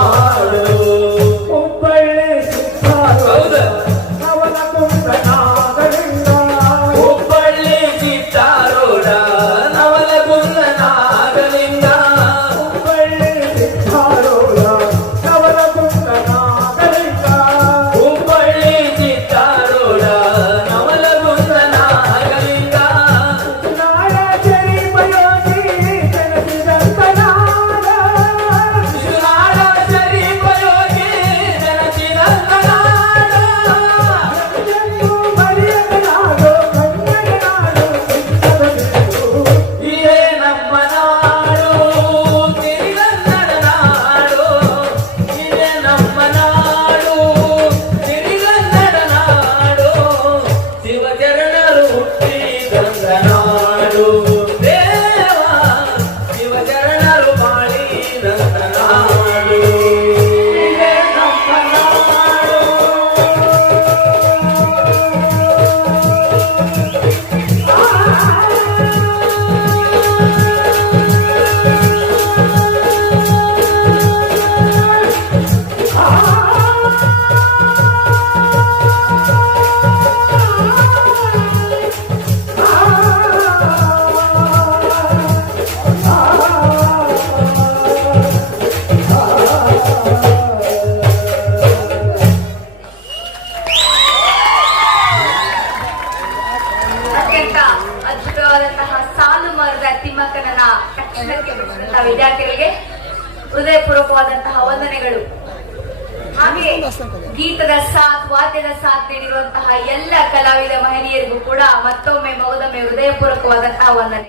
আমার ತಿಮ್ಮಕ್ಕನನ್ನ ತಕ್ಷಣಕ್ಕೆ ಬಿಡಿಸಿದಂತಹ ವಿದ್ಯಾರ್ಥಿಗಳಿಗೆ ಹೃದಯಪೂರ್ವಕವಾದಂತಹ ವಂದನೆಗಳು. ಹಾಗೆ ಗೀತದ ಸಾಥ್ ವಾದ್ಯದ ಸಾಥ್ ನೀಡಿರುವಂತಹ ಎಲ್ಲ ಕಲಾವಿದ ಮಹಿಳೆಯರಿಗೂ ಕೂಡ ಮತ್ತೊಮ್ಮೆ ಮಗದೊಮ್ಮೆ ಹೃದಯಪೂರ್ವಕವಾದಂತಹ ವಂದನೆ.